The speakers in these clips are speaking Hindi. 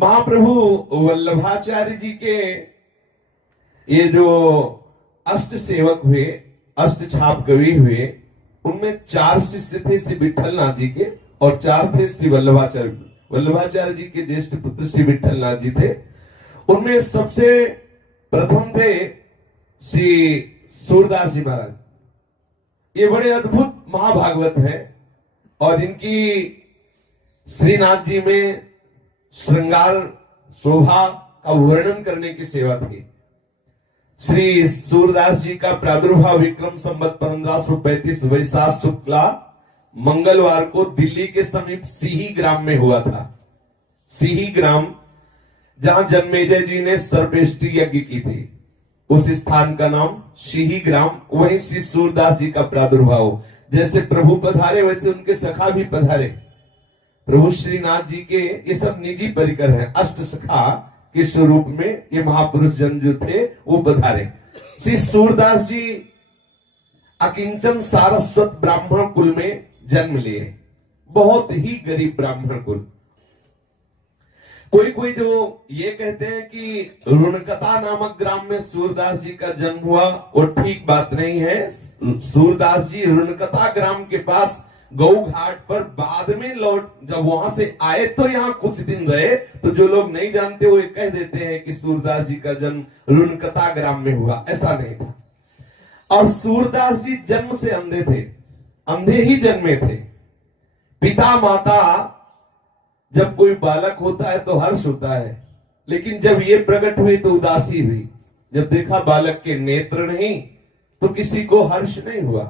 महाप्रभु वल्लभाचार्य जी के ये जो अष्ट सेवक हुए, अष्ट छाप कवि हुए, उनमें 4 शिष्य थे श्री विठल नाथ जी के और 4 थे श्री वल्लभाचार्य। वल्लभाचार्य जी के ज्येष्ठ पुत्र श्री विठल नाथ जी थे। उनमें सबसे प्रथम थे श्री सूरदास जी महाराज। ये बड़े अद्भुत महाभागवत है और इनकी श्रीनाथ जी में श्रृंगार शोभा का वर्णन करने की सेवा थी। श्री सूरदास जी का प्रादुर्भाव विक्रम संवत 1535 वैशाख शुक्ला मंगलवार को दिल्ली के समीप सिही ग्राम में हुआ था। सिही ग्राम जहां जन्मेजय जी ने सर्पेष्टि यज्ञ की थी, उस स्थान का नाम सिही ग्राम। वहीं श्री सूरदास जी का प्रादुर्भाव। जैसे प्रभु पधारे वैसे उनके सखा भी पधारे। प्रभु श्रीनाथ जी के ये सब निजी परिकर हैं। अष्ट सखा के स्वरूप में ये महापुरुष जन जो थे वो पधारे। श्री सूरदास जी अकिंचन सारस्वत ब्राह्मण कुल में जन्म लिए, बहुत ही गरीब ब्राह्मण कुल। कोई कोई जो ये कहते हैं कि रुणकता नामक ग्राम में सूरदास जी का जन्म हुआ, वो ठीक बात नहीं है। सूरदास जी रुणकता ग्राम के पास गौ घाट पर बाद में लौट, जब वहां से आए तो यहाँ कुछ दिन रहे, तो जो लोग नहीं जानते वो कह देते हैं कि सूरदास जी का जन्म रुणकता ग्राम में हुआ। ऐसा नहीं था। और सूरदास जी जन्म से अंधे थे, अंधे ही जन्मे थे। पिता माता, जब कोई बालक होता है तो हर्ष होता है, लेकिन जब ये प्रकट हुई तो उदासी हुई। जब देखा बालक के नेत्र नहीं तो किसी को हर्ष नहीं हुआ।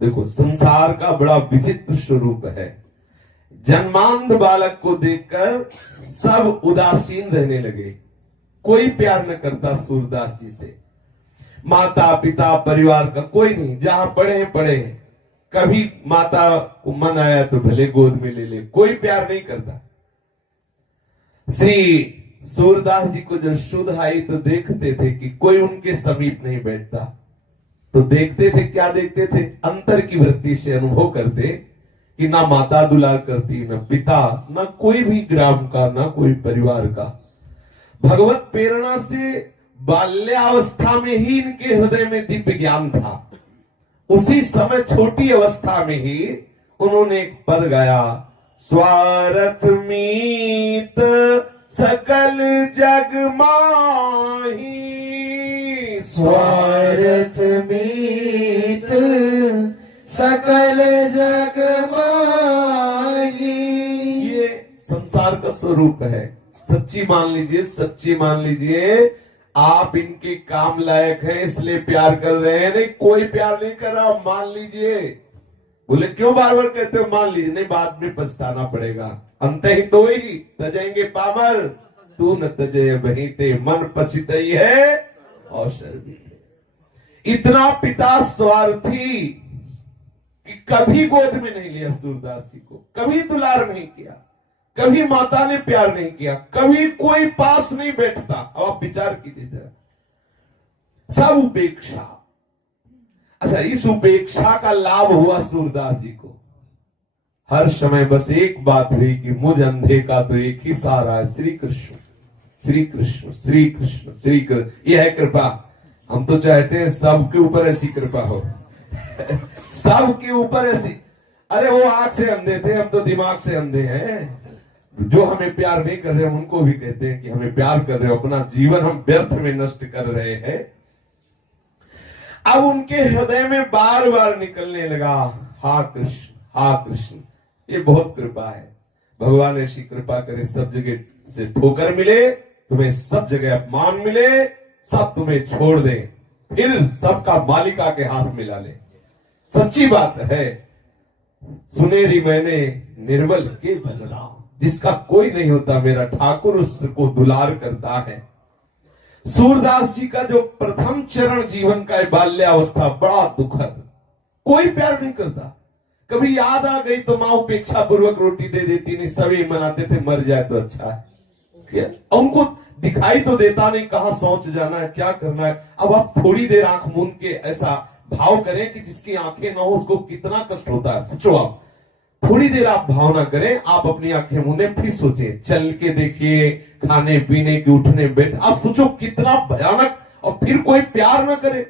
देखो, संसार का बड़ा विचित्र स्वरूप है। जन्मांध बालक को देखकर सब उदासीन रहने लगे, कोई प्यार न करता सूरदास जी से। माता पिता परिवार का कोई नहीं, जहां पढ़े हैं पढ़े हैं। कभी माता को मन आया तो भले गोद में ले ले, कोई प्यार नहीं करता। श्री सूरदास जी को जब शुद्ध आई तो देखते थे कि कोई उनके समीप नहीं बैठता। तो देखते थे, क्या देखते थे? अंतर की वृत्ति से अनुभव करते कि ना माता दुलार करती, ना पिता, ना कोई भी ग्राम का, ना कोई परिवार का। भगवत प्रेरणा से बाल्यावस्था में ही इनके हृदय में दिव्य ज्ञान था। उसी समय छोटी अवस्था में ही उन्होंने एक पद गाया, स्वार्थ मीत सकल जग माही, स्वार्थ मीत सकल जग माही। ये संसार का स्वरूप है। सच्ची मान लीजिए, सच्ची मान लीजिए, आप इनके काम लायक हैं इसलिए प्यार कर रहे हैं। नहीं, कोई प्यार नहीं कर रहा, मान लीजिए। बोले क्यों बार बार कहते हो मान लीजिए? नहीं, बाद में पछताना पड़ेगा। अंत ही तो ही तजेंगे पामर, तू न तजय बहीते, मन पछितई है अवसर भी। इतना पिता स्वार्थी कि कभी गोद में नहीं लिया सूरदास जी को, कभी दुलार नहीं किया, कभी माता ने प्यार नहीं किया, कभी कोई पास नहीं बैठता। अब आप विचार कीजिए जरा, सब उपेक्षा। अच्छा, इस उपेक्षा का लाभ हुआ सूरदास जी को। हर समय बस एक बात हुई कि मुझ अंधे का तो एक ही सहारा है, श्री कृष्ण, श्री कृष्ण, श्री कृष्ण, श्री कृष्ण। यह है कृपा। हम तो चाहते हैं सबके ऊपर ऐसी कृपा हो सबके ऊपर ऐसी। अरे वो आंख से अंधे थे, अब तो दिमाग से अंधे हैं। जो हमें प्यार नहीं कर रहे हैं उनको भी कहते हैं कि हमें प्यार कर रहे हो, अपना जीवन हम व्यर्थ में नष्ट कर रहे हैं। अब उनके हृदय में बार बार निकलने लगा, हा कृष्ण, हा कृष्ण। ये बहुत कृपा है। भगवान ऐसी कृपा करे, सब जगह से ठोकर मिले, तुम्हें सब जगह अपमान मिले, सब तुम्हें छोड़ दे, फिर सबका मालिका के हाथ मिला ले। सच्ची बात है। सुनेरी मैंने निर्बल के बदला, जिसका कोई नहीं होता मेरा ठाकुर उसको दुलार करता है। सूरदास जी का जो प्रथम चरण जीवन का बाल्यावस्था बड़ा दुखद, कोई प्यार नहीं करता। कभी याद आ गई तो मां उपेक्षा पूर्वक रोटी दे देती, नहीं सभी मनाते थे मर जाए तो अच्छा है। क्या उनको दिखाई तो देता नहीं कहां सोच जाना है, क्या करना है। अब आप थोड़ी देर आंख मूंद के ऐसा भाव करें कि जिसकी आंखें ना हो उसको कितना कष्ट होता है। सोचो आप, थोड़ी देर आप भावना करें, आप अपनी आंखें मूंदे, फिर सोचें, चल के देखिए, खाने पीने के उठने बैठ, आप सोचो कितना भयानक। और फिर कोई प्यार ना करे,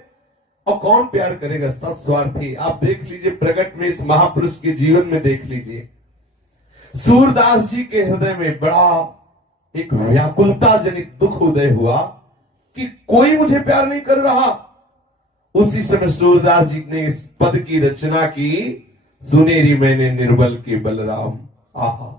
और कौन प्यार करेगा, सब स्वार्थी। आप देख लीजिए प्रकट में इस महापुरुष के जीवन में देख लीजिए, सूरदास जी के हृदय में बड़ा एक व्याकुलता जनित दुख उदय हुआ कि कोई मुझे प्यार नहीं कर रहा। उसी समय सूरदास जी ने इस पद की रचना की, सुनेरी मैंने निर्बल के बलराम। आहा,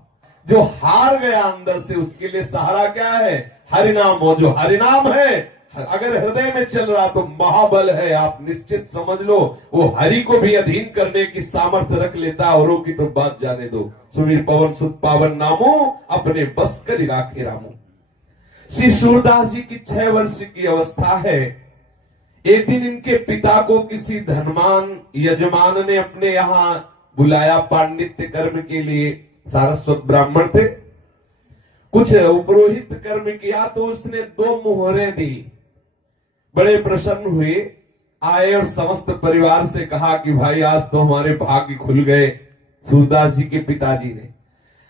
जो हार गया अंदर से उसके लिए सहारा क्या है, हरिनाम। हो जो हरिनाम है, अगर हृदय में चल रहा तो महाबल है। आप निश्चित समझ लो, वो हरि को भी अधीन करने की सामर्थ्य रख लेता है, औरों की तो बात जाने दो। सुमीर पवन सुत पावन नामो, अपने बस कर राखे रामो। श्री सूरदास जी की 6 वर्ष की अवस्था है। एक दिन इनके पिता को किसी धनवान यजमान ने अपने यहां बुलाया पांडित्य कर्म के लिए। सारस्वत ब्राह्मण थे, कुछ उपरोहित कर्म किया, तो उसने 2 मोहरें दी। बड़े प्रसन्न हुए, आए और समस्त परिवार से कहा कि भाई आज तो हमारे भाग्य खुल गए। सूरदास जी के पिताजी ने,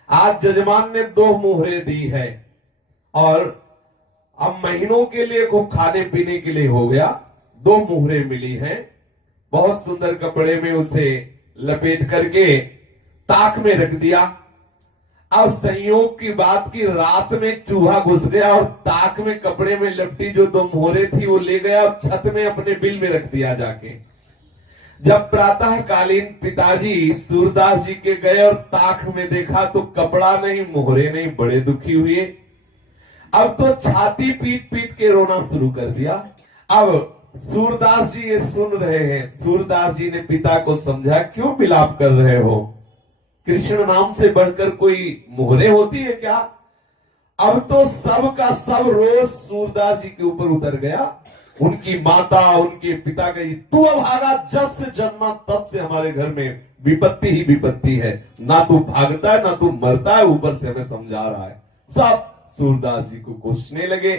आज जजमान ने 2 मोहरें दी है और अब महीनों के लिए खूब खाने पीने के लिए हो गया। 2 मोहरें मिली हैं, बहुत सुंदर कपड़े में उसे लपेट करके ताक में रख दिया। अब संयोग की बात की रात में चूहा घुस गया और ताक में कपड़े में लपटी जो 2 मोहरें थी वो ले गया और छत में अपने बिल में रख दिया जाके। जब प्रातः कालीन पिताजी सूरदास जी के गए और ताक में देखा तो कपड़ा नहीं, मोहरे नहीं, बड़े दुखी हुए। अब तो छाती पीट पीट के रोना शुरू कर दिया। अब सूरदास जी ये सुन रहे हैं। सूरदास जी ने पिता को समझा, क्यों विलाप कर रहे हो, कृष्ण नाम से बढ़कर कोई मोहरे होती है क्या। अब तो सब का सब रोज सूरदास जी के ऊपर उतर गया। उनकी माता, उनके पिता कही, तू अभागा, जब से जन्मा तब से हमारे घर में विपत्ति ही विपत्ति है, ना तू भागता है ना तू मरता है, ऊपर से हमें समझा रहा है। सब सूरदास जी को कोसने लगे,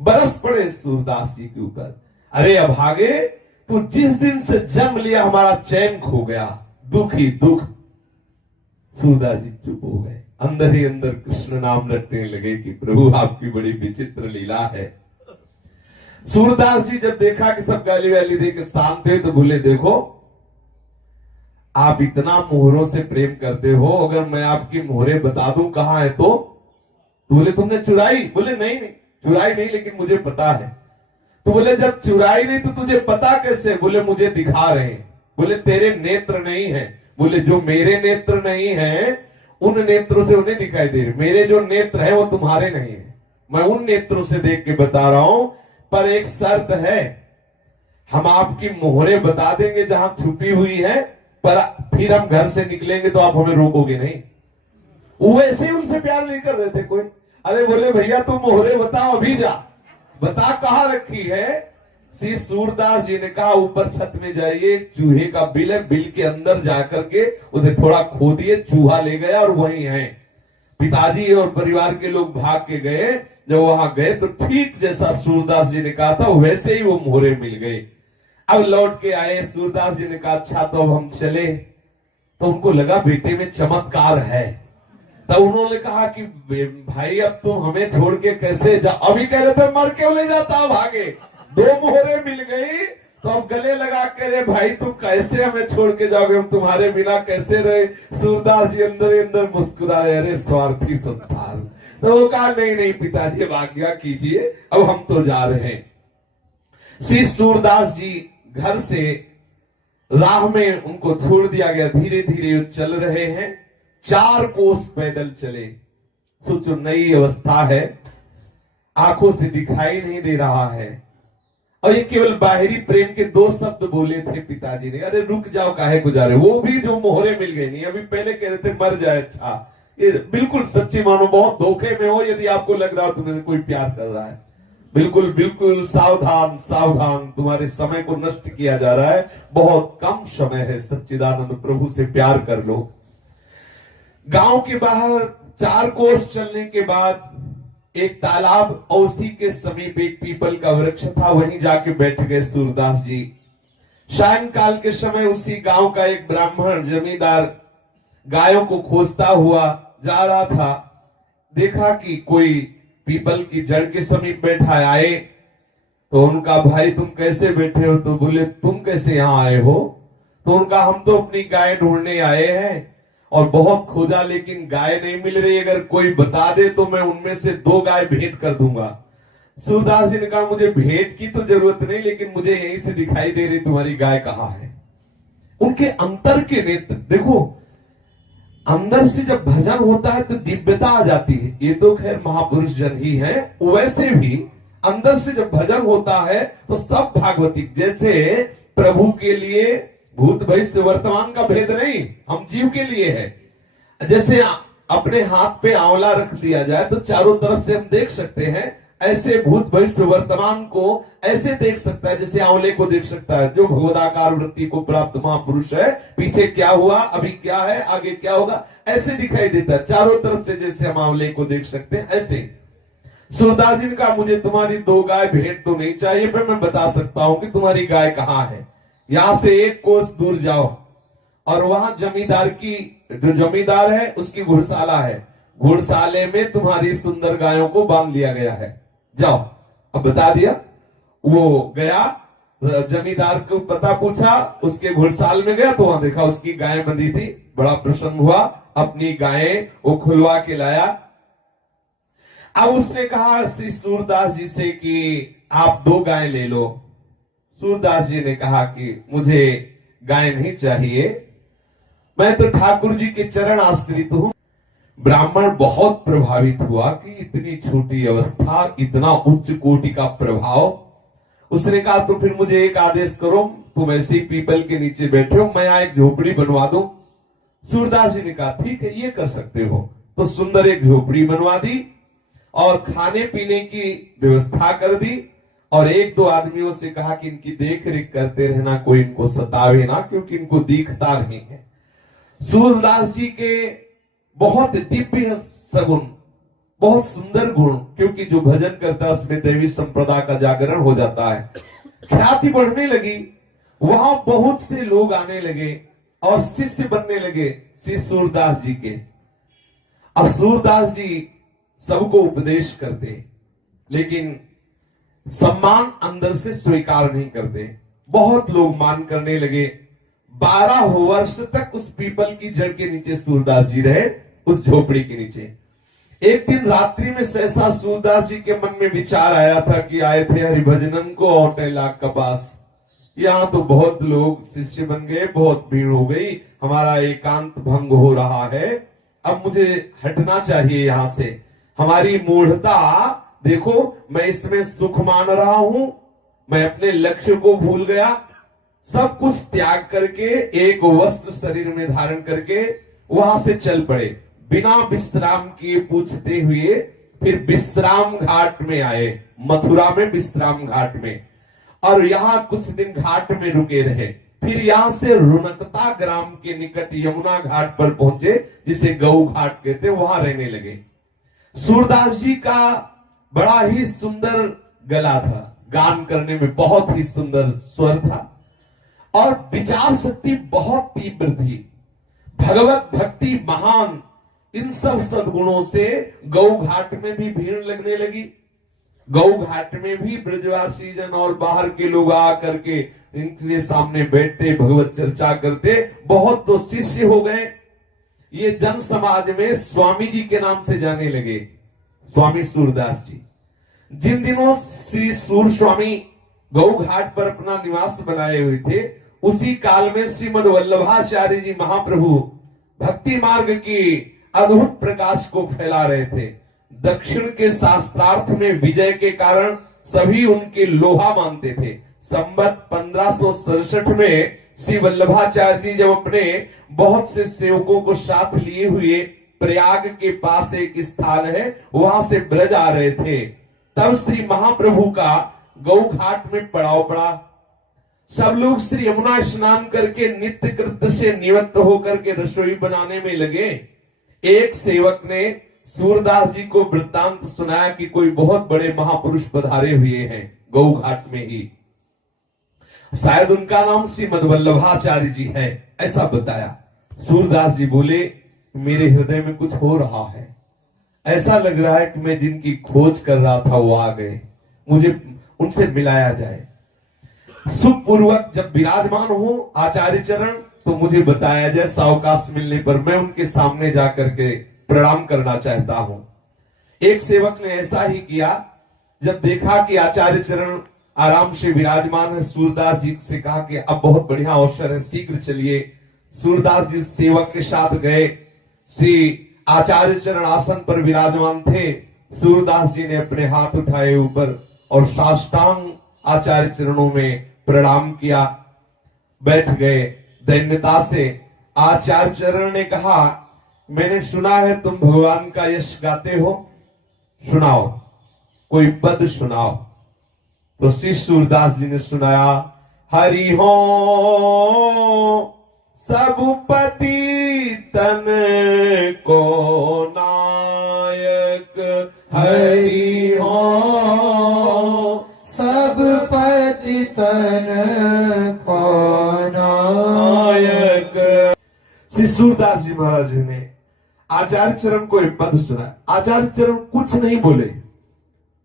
बरस पड़े सूरदास जी के ऊपर। अरे अभागे, तू जिस दिन से जन्म लिया हमारा चैन खो गया, दुख ही दुख। सूरदास जी चुप हो गए, अंदर ही अंदर कृष्ण नाम रटने लगे कि प्रभु आपकी बड़ी विचित्र लीला है। सूरदास जी जब देखा कि सब गाली वाली देकर शांत हुए तो बोले, देखो आप इतना मोहरों से प्रेम करते हो, अगर मैं आपकी मोहरे बता दूं कहां है तो बोले तुमने चुराई। बोले नहीं नहीं चुराई नहीं, लेकिन मुझे पता है। तो बोले जब चुराई नहीं तो तुझे पता कैसे। बोले मुझे दिखा रहे हैं। बोले तेरे नेत्र नहीं है। बोले जो मेरे नेत्र नहीं है उन नेत्रों से उन्हें दिखाई दे रहे, मेरे जो नेत्र है वो तुम्हारे नहीं है, मैं उन नेत्रों से देख के बता रहा हूं। पर एक शर्त है, हम आपकी मोहरे बता देंगे जहां छुपी हुई है, पर फिर हम घर से निकलेंगे तो आप हमें रोकोगे नहीं। वो ऐसे ही उनसे प्यार नहीं कर रहे थे कोई। अरे बोले भैया तुम मोहरे बताओ, अभी जा, बता कहां रखी है। श्री सूरदास जी ने कहा ऊपर छत में जाइए, चूहे का बिल है, बिल के अंदर जाकर के उसे थोड़ा खोदिए। चूहा ले गया और वहीं है। पिताजी और परिवार के लोग भाग के गए। जब वहां गए तो ठीक जैसा सूरदास जी ने कहा था वैसे ही वो मोहरे मिल गए। अब लौट के आए, सूरदास जी ने कहा अच्छा तो अब हम चले। तो उनको लगा बेटे में चमत्कार है। तब उन्होंने कहा कि भाई अब तुम हमें छोड़ के कैसे जा। अभी कह रहे थे मर क्यों ले जाता, भागे, 2 मोहरे मिल गई तो अब गले लगा के, रे भाई तुम कैसे हमें छोड़ के जाओगे, हम तुम्हारे बिना कैसे रहे। सूरदास जी अंदर ही अंदर मुस्कुरा रहे, अरे स्वार्थी संसार। तो वो कहा नहीं नहीं पिताजी अब आज्ञा कीजिए, अब हम तो जा रहे हैं। श्री सूरदास जी घर से राह में उनको छोड़ दिया गया। धीरे धीरे चल रहे हैं, 4 कोस पैदल चले। सोचो नई अवस्था है, आंखों से दिखाई नहीं दे रहा है, और ये केवल बाहरी प्रेम के 2 शब्द बोले थे पिताजी ने, अरे रुक जाओ काहे को जा रहे, वो भी जो मोहरे मिल गई नहीं। अभी पहले कह रहे थे मर जाए। अच्छा ये बिल्कुल सच्ची मानो, बहुत धोखे में हो यदि आपको लग रहा हो तुम्हें कोई प्यार कर रहा है। बिल्कुल बिल्कुल सावधान सावधान, तुम्हारे समय को नष्ट किया जा रहा है। बहुत कम समय है, सच्चिदानंद प्रभु से प्यार कर लो। गांव के बाहर 4 कोस चलने के बाद एक तालाब और उसी के समीप एक पीपल का वृक्ष था, वहीं जाके बैठ गए सूरदास जी। सायंकाल के समय उसी गांव का एक ब्राह्मण जमींदार गायों को खोजता हुआ जा रहा था, देखा कि कोई पीपल की जड़ के समीप बैठा आए। तो उनका, भाई तुम कैसे बैठे हो? तो बोले तुम कैसे यहाँ आए हो? तो उनका, हम तो अपनी गाय ढूंढने आए हैं और बहुत खोजा लेकिन गाय नहीं मिल रही, अगर कोई बता दे तो मैं उनमें से 2 गाय भेंट कर दूंगा। सूरदास जी ने कहा मुझे भेंट की तो जरूरत नहीं, लेकिन मुझे यहीं से दिखाई दे रही तुम्हारी गाय कहाँ है। उनके अंतर के नेत्र देखो, अंदर से जब भजन होता है तो दिव्यता आ जाती है। ये तो खैर महापुरुष जन ही है, वैसे भी अंदर से जब भजन होता है तो सब भागवतिक, जैसे प्रभु के लिए भूत भविष्य वर्तमान का भेद नहीं, हम जीव के लिए है। जैसे अपने हाथ पे आंवला रख दिया जाए तो चारों तरफ से हम देख सकते हैं, ऐसे भूत भविष्य वर्तमान को ऐसे देख सकता है जैसे आंवले को देख सकता है। जो भगवदाकार वृत्ति को प्राप्त महापुरुष है, पीछे क्या हुआ, अभी क्या है, आगे क्या होगा, ऐसे दिखाई देता है चारों तरफ से, जैसे हम आंवले को देख सकते हैं ऐसे। सूरदास जी ने कहा मुझे तुम्हारी 2 गाय भेंट तो नहीं चाहिए, पर मैं बता सकता हूं कि तुम्हारी गाय कहाँ है। यहां से 1 कोस दूर जाओ और वहां जमींदार की, जो जमींदार है उसकी घुड़शाला है, घुड़शाले में तुम्हारी सुंदर गायों को बांध लिया गया है, जाओ। अब बता दिया, वो गया, जमींदार को पता पूछा, उसके घुड़साल में गया तो वहां देखा उसकी गाय बंधी थी, बड़ा प्रसन्न हुआ, अपनी गायें वो खुलवा के लाया। अब उसने कहा श्री सूरदास जी से कि आप 2 गाय ले लो। सूरदास जी ने कहा कि मुझे गाय नहीं चाहिए, मैं तो ठाकुर जी के चरण आश्रित हूं। ब्राह्मण बहुत प्रभावित हुआ कि इतनी छोटी अवस्था, इतना उच्च कोटि का प्रभाव। उसने कहा तो फिर मुझे एक आदेश करो, तुम ऐसी पीपल के नीचे बैठे हो, मैं यहाँ एक झोपड़ी बनवा दूं। सूरदास जी ने कहा ठीक है, ये कर सकते हो। तो सुंदर एक झोपड़ी बनवा दी और खाने पीने की व्यवस्था कर दी, और 1-2 आदमियों से कहा कि इनकी देख रेख करते रहना, कोई इनको सतावे ना, क्योंकि इनको दिखता नहीं है। सूरदास जी के बहुत दिव्य सगुण, बहुत सुंदर गुण, क्योंकि जो भजन करता है उसमें दैवी संप्रदा का जागरण हो जाता है। ख्याति बढ़ने लगी, वहां बहुत से लोग आने लगे और शिष्य बनने लगे श्री सूरदास जी के। अब सूरदास जी सबको उपदेश करते, लेकिन सम्मान अंदर से स्वीकार नहीं करते। बहुत लोग मान करने लगे। 12 वर्ष तक उस पीपल की जड़ के नीचे सूरदास जी रहे, उस झोपड़ी के नीचे। एक दिन रात्रि में सहसा सूरदास जी के मन में विचार आया था कि आए थे हरिभजनन को औटे लाख का पास, यहाँ तो बहुत लोग शिष्य बन गए, बहुत भीड़ हो गई, हमारा एकांत भंग हो रहा है, अब मुझे हटना चाहिए यहाँ से। हमारी मूढ़ता देखो, मैं इसमें सुख मान रहा हूं, मैं अपने लक्ष्य को भूल गया, सब कुछ त्याग करके एक वस्त्र शरीर में धारण करके वहां से चल पड़े, बिना विश्राम किए पूछते हुए। फिर विश्राम घाट में आए, मथुरा में विश्राम घाट में, और यहां कुछ दिन घाट में रुके रहे। फिर यहां से रुनकता ग्राम के निकट यमुना घाट पर पहुंचे, जिसे गौ घाट कहते, वहां रहने लगे। सूरदास जी का बड़ा ही सुंदर गला था, गान करने में बहुत ही सुंदर स्वर था, और विचार शक्ति बहुत तीव्र थी, भगवत भक्ति महान। इन सब सद्गुणों से गौ घाट में भी भीड़ लगने लगी। गौ घाट में भी ब्रजवासी जन और बाहर के लोग आ करके इनके सामने बैठते, भगवत चर्चा करते। बहुत तो शिष्य हो गए। ये जन समाज में स्वामी जी के नाम से जाने लगे, स्वामी सूरदास जी। जिन दिनों श्री सूर स्वामी गौ घाट पर अपना निवास बनाए हुए थे, उसी काल में श्रीमद वल्लभाचार्य जी महाप्रभु भक्ति मार्ग की अद्भुत प्रकाश को फैला रहे थे। दक्षिण के शास्त्रार्थ में विजय के कारण सभी उनके लोहा मानते थे। संवत 1567 में श्री वल्लभाचार्य जी जब अपने बहुत से सेवकों को साथ लिए हुए प्रयाग के पास एक स्थान है, वहां से ब्रज आ रहे थे, तब श्री महाप्रभु का गौ घाट में पड़ाव पड़ा। सब लोग श्री यमुना स्नान करके नित्य कृत्य से निवृत्त होकर के रसोई बनाने में लगे। एक सेवक ने सूरदास जी को वृत्तांत सुनाया कि कोई बहुत बड़े महापुरुष पधारे हुए हैं गौ घाट में ही, शायद उनका नाम श्रीमद वल्लभाचार्य जी है, ऐसा बताया। सूरदास जी बोले, मेरे हृदय में कुछ हो रहा है, ऐसा लग रहा है कि मैं जिनकी खोज कर रहा था वो आ गए, मुझे उनसे मिलाया जाए। सुखपूर्वक जब विराजमान हो आचार्य चरण तो मुझे बताया जाए, सावकाश मिलने पर मैं उनके सामने जाकर के प्रणाम करना चाहता हूं। एक सेवक ने ऐसा ही किया। जब देखा कि आचार्य चरण आराम से विराजमान है, सूरदास जी से कहा कि अब बहुत बढ़िया अवसर है, शीघ्र चलिए। सूरदास जी सेवक के साथ गए। श्री आचार्य चरण आसन पर विराजमान थे। सूरदास जी ने अपने हाथ उठाए ऊपर और साष्टांग आचार्य चरणों में प्रणाम किया, बैठ गए दैन्यता से। आचार्य चरण ने कहा, मैंने सुना है तुम भगवान का यश गाते हो, सुनाओ, कोई पद सुनाओ। तो श्री सूरदास जी ने सुनाया, हरि हो सब पति तन को नायक, हरि हो सब पति तन को नायक। श्री सूरदास जी महाराज जी ने आचार्य चरण को एक पद सुना। आचार्य चरण कुछ नहीं बोले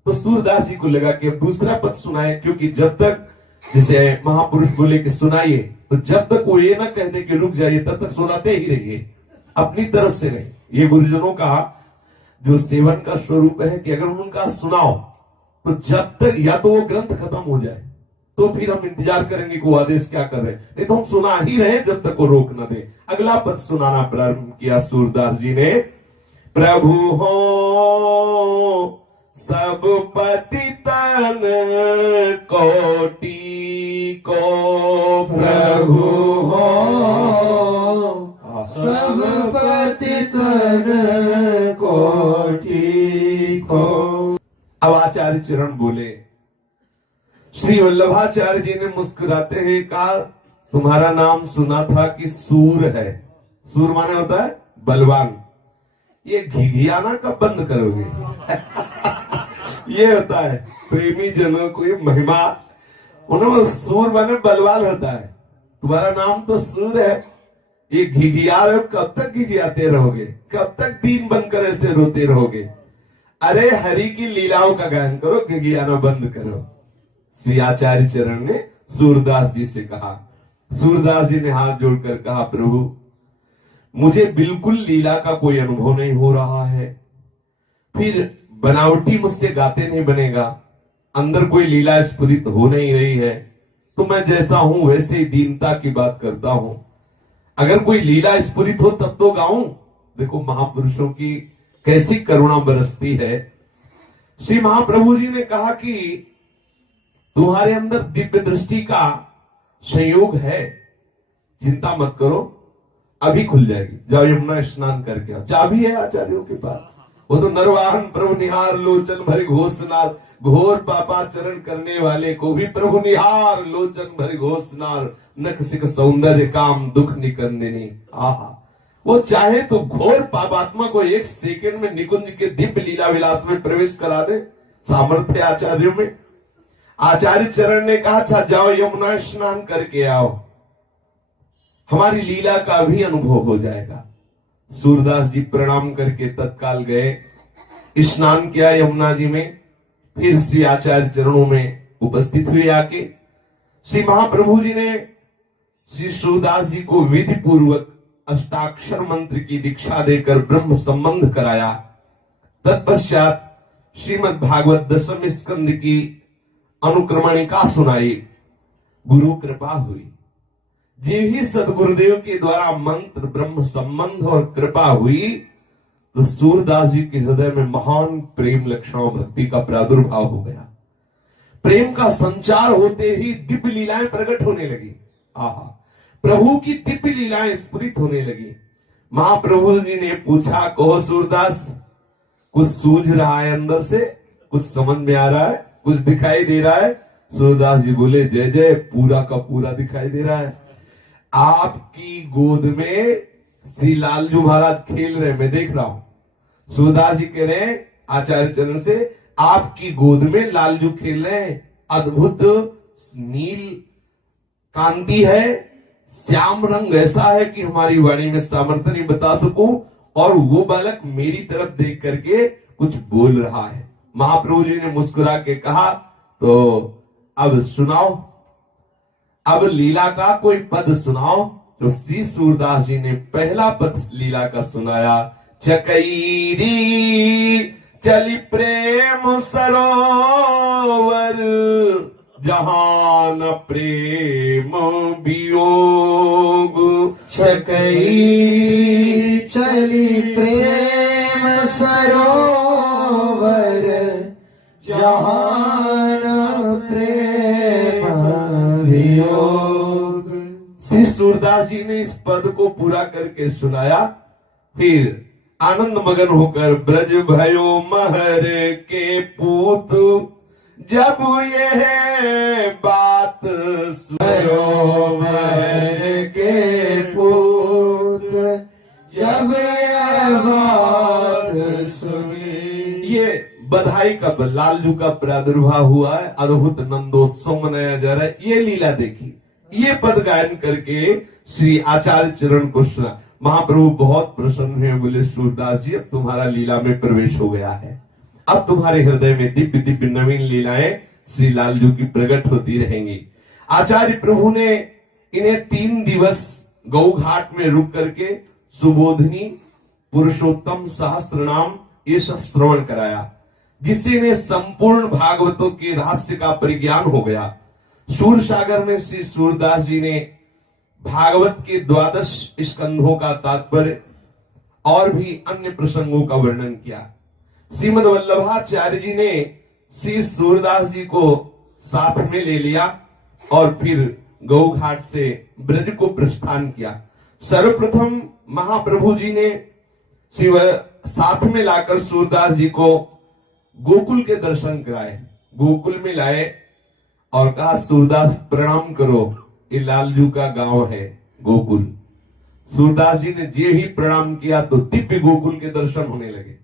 तो सूरदास जी को लगा कि अब दूसरा पद सुनाए, क्योंकि जब तक जैसे महापुरुष बोले कि सुनाइए, तो जब तक वो ये ना कहने कि रुक जाइए तब तक सुनाते ही रहिए, अपनी तरफ से नहीं। ये गुरुजनों का जो सेवन का स्वरूप है कि अगर उनका सुनाओ तो जब तक या तो वो ग्रंथ खत्म हो जाए तो फिर हम इंतजार करेंगे कि वो आदेश क्या कर रहे हैं, नहीं तो हम सुना ही रहे जब तक वो रोक न दे। अगला पद सुनाना प्रारंभ किया सूरदास जी ने, प्रभु हो सब पति तन कोटि को, प्रभु हो सब पति तन कोटि को। अब आचार्य चरण बोले। श्री वल्लभाचार्य जी ने मुस्कुराते हुए कहा, तुम्हारा नाम सुना था कि सूर है। सूर माने होता है बलवान। ये घिघियाना कब बंद करोगे? ये होता है प्रेमी जनों को ये महिमा। उन्होंने सूर माने बलवान होता है। तुम्हारा नाम तो सूर है, ये घिघिया रहे हो, कब तक घिघियाते रहोगे? कब तक दीन बनकर ऐसे रोते रहोगे? अरे हरि की लीलाओं का गायन करो, घिघियाना बंद करो। श्री आचार्य चरण ने सूरदास जी से कहा। सूरदास जी ने हाथ जोड़कर कहा, प्रभु मुझे बिल्कुल लीला का कोई अनुभव नहीं हो रहा है, फिर बनावटी मुझसे गाते नहीं बनेगा, अंदर कोई लीला स्फुरित हो नहीं रही है, तो मैं जैसा हूं वैसे ही दीनता की बात करता हूं। अगर कोई लीला स्फुरित हो तब तो गाऊं। देखो महापुरुषों की कैसी करुणा बरसती है। श्री महाप्रभु जी ने कहा कि तुम्हारे अंदर दिव्य दृष्टि का संयोग है, चिंता मत करो, अभी खुल जाएगी। जाओ यमुना स्नान करके आओ। चाबी है आचार्यों के पास। वो तो नरवाहन प्रभु निहार लोचन भरे घोषनार, घोर पापाचरण करने वाले को भी प्रभु निहार लोचन भरे घोषनार, नख सिक सौंदर्य काम दुख निकंदिनी। आहा, वो चाहे तो घोर पापात्मा को एक सेकंड में निकुंज के दिव्य लीला विलास में प्रवेश करा दे, सामर्थ्य आचार्यों में। आचार्य चरण ने कहा, अच्छा जाओ यमुना स्नान करके आओ, हमारी लीला का भी अनुभव हो जाएगा। सूरदास जी प्रणाम करके तत्काल गए, स्नान किया यमुना जी में, फिर श्री आचार्य चरणों में उपस्थित हुए आके। श्री महाप्रभु जी ने श्री सूरदास जी को विधि पूर्वक अष्टाक्षर मंत्र की दीक्षा देकर ब्रह्म संबंध कराया। तत्पश्चात श्रीमद् भागवत दशम स्कंद की अनुक्रमणिका सुनाई। गुरु कृपा हुई। जी ही सदगुरुदेव के द्वारा मंत्र ब्रह्म संबंध और कृपा हुई तो सूरदास जी के हृदय में महान प्रेम लक्षणों भक्ति का प्रादुर्भाव हो गया। प्रेम का संचार होते ही दिव्य लीलाएं प्रकट होने लगी। आहा, प्रभु की दिव्य लीलाएं स्फुरित होने लगी। महाप्रभु जी ने पूछा, कहो सूरदास, कुछ सूझ रहा है अंदर से, कुछ समझ में आ रहा है, कुछ दिखाई दे रहा है? सूरदास जी बोले, जय जय, पूरा का पूरा दिखाई दे रहा है। आपकी गोद में श्री लालजू महाराज खेल रहे, मैं देख रहा हूं। सूरदास जी कह रहे हैं आचार्य चरण से, आपकी गोद में लालजू खेल रहे हैं, अद्भुत नील कांति है, श्याम रंग ऐसा है कि हमारी वाणी में सामर्थ्य नहीं बता सकूं, और वो बालक मेरी तरफ देख करके कुछ बोल रहा है। महाप्रभु जी ने मुस्कुरा के कहा, तो अब सुनाओ, अब लीला का कोई पद सुनाओ। तो श्री सूरदास जी ने पहला पद लीला का सुनाया। चकैरी चली प्रेम सरोवर, जहां न प्रेम वियोग। छकई चली प्रेम सरोवर, जहान प्रेम वियोग। श्री सूरदास जी ने इस पद को पूरा करके सुनाया। फिर आनंद मगन होकर ब्रज भयो महर के पूत, जब यह बात भयो महर के पूत, जब यह बात सुनी। ये बधाई का लालजू का प्रादुर्भाव हुआ है, अद्भुत नंदोत्सव मनाया जा रहा है। ये लीला देखी, ये पद गायन करके श्री आचार्य चरण को सुना। महाप्रभु बहुत प्रसन्न हुए, बोले सूरदास जी अब तुम्हारा लीला में प्रवेश हो गया है, अब तुम्हारे हृदय में दिव्य दिव्य नवीन लीलाएं श्री लालजू की प्रकट होती रहेंगी। आचार्य प्रभु ने इन्हें 3 दिवस गौ घाट में रुक करके सुबोधनी, पुरुषोत्तम सहस्त्र नाम ये सब श्रवण कराया, जिससे इन्हें संपूर्ण भागवतों के रहस्य का परिज्ञान हो गया। सूर सागर में श्री सूरदास जी ने भागवत के 12 स्कंधों का तात्पर्य और भी अन्य प्रसंगों का वर्णन किया। श्रीमद वल्लभाचार्य जी ने श्री सूरदास जी को साथ में ले लिया और फिर गौ घाट से ब्रज को प्रस्थान किया। सर्वप्रथम महाप्रभु जी ने शिव साथ में लाकर सूरदास जी को गोकुल के दर्शन कराए, गोकुल में लाए और कहा सूरदास प्रणाम करो, ये लालजू का गांव है गोकुल। सूरदास जी ने जे ही प्रणाम किया तो दिव्य गोकुल के दर्शन होने लगे।